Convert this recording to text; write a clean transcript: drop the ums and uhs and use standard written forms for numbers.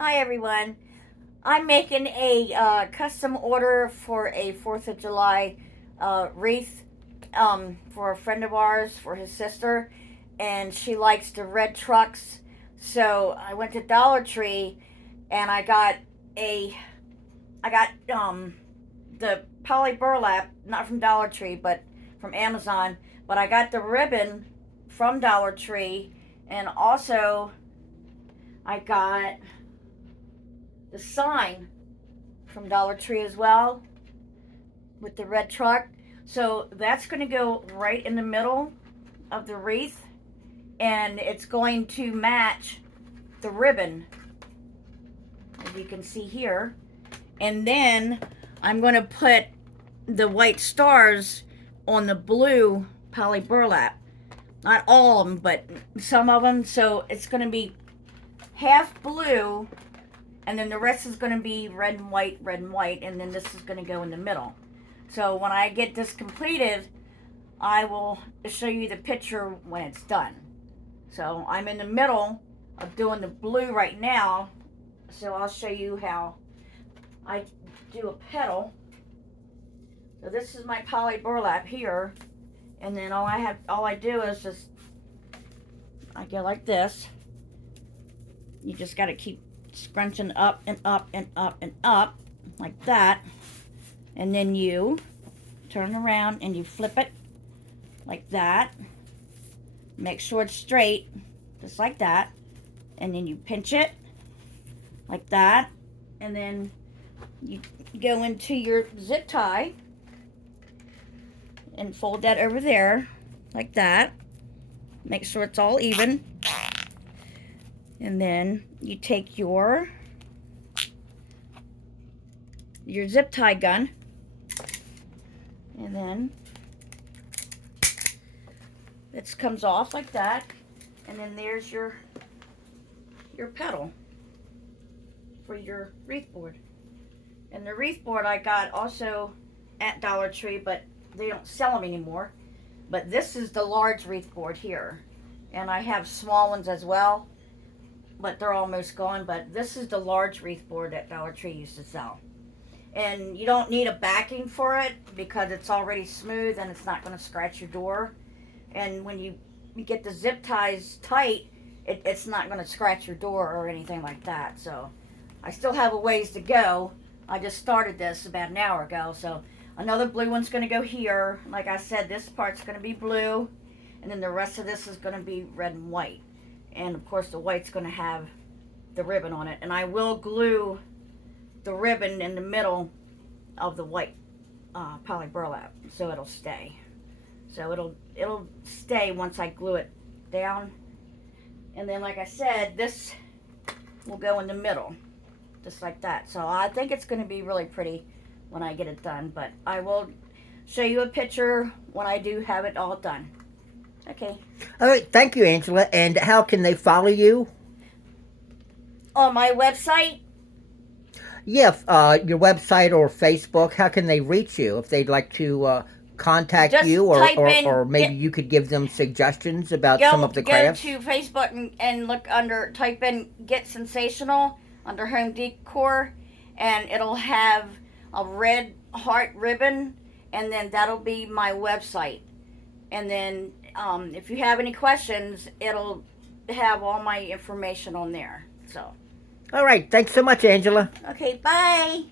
Hi everyone. I'm making a custom order for a 4th of July wreath for a friend of ours, for his sister, and she likes the red trucks. So I went to Dollar Tree and I got the poly burlap, not from Dollar Tree, but from Amazon, but I got the ribbon from Dollar Tree, and also I got the sign from Dollar Tree as well with the red truck. So that's going to go right in the middle of the wreath, and it's going to match the ribbon, as you can see here. And then I'm going to put the white stars on the blue poly burlap. Not all of them, but some of them. So it's going to be half blue, and then the rest is going to be red and white, and then this is going to go in the middle. So when I get this completed, I will show you the picture when it's done. So I'm in the middle of doing the blue right now, so I'll show you how I do a petal. So this is my poly burlap here, and then all I do is just, I go like this. You just got to keep scrunching up and up and up and up like that, and then you turn around and you flip it like that. Make sure it's straight, just like that, and then you pinch it like that, and then you go into your zip tie and fold that over there like that. Make sure it's all even. And then you take your zip tie gun, and then this comes off like that, and then there's your petal for your wreath board. And the wreath board I got also at Dollar Tree, but they don't sell them anymore. But this is the large wreath board here, and I have small ones as well, but they're almost gone. But this is the large wreath board that Dollar Tree used to sell. And you don't need a backing for it because it's already smooth and it's not going to scratch your door. And when you get the zip ties tight, it's not going to scratch your door or anything like that. So I still have a ways to go. I just started this about an hour ago. So another blue one's going to go here. Like I said, this part's going to be blue, and then the rest of this is going to be red and white. And of course the white's going to have the ribbon on it. And I will glue the ribbon in the middle of the white poly burlap, so it'll stay. So it'll stay once I glue it down. And then, like I said, this will go in the middle, just like that. So I think it's going to be really pretty when I get it done. But I will show you a picture when I do have it all done. Okay. All right, thank you, Angela. And how can they follow you? On my website? Yeah, your website or Facebook. How can they reach you if they'd like to contact Just you, type in, or maybe you could give them suggestions about some of the crafts? Go to Facebook and look under, type in Get Scentsational under Home Decor, and it'll have a red heart ribbon, and then that'll be my website. And then if you have any questions, it'll have all my information on there. So. All right, thanks so much, Angela. Okay, bye.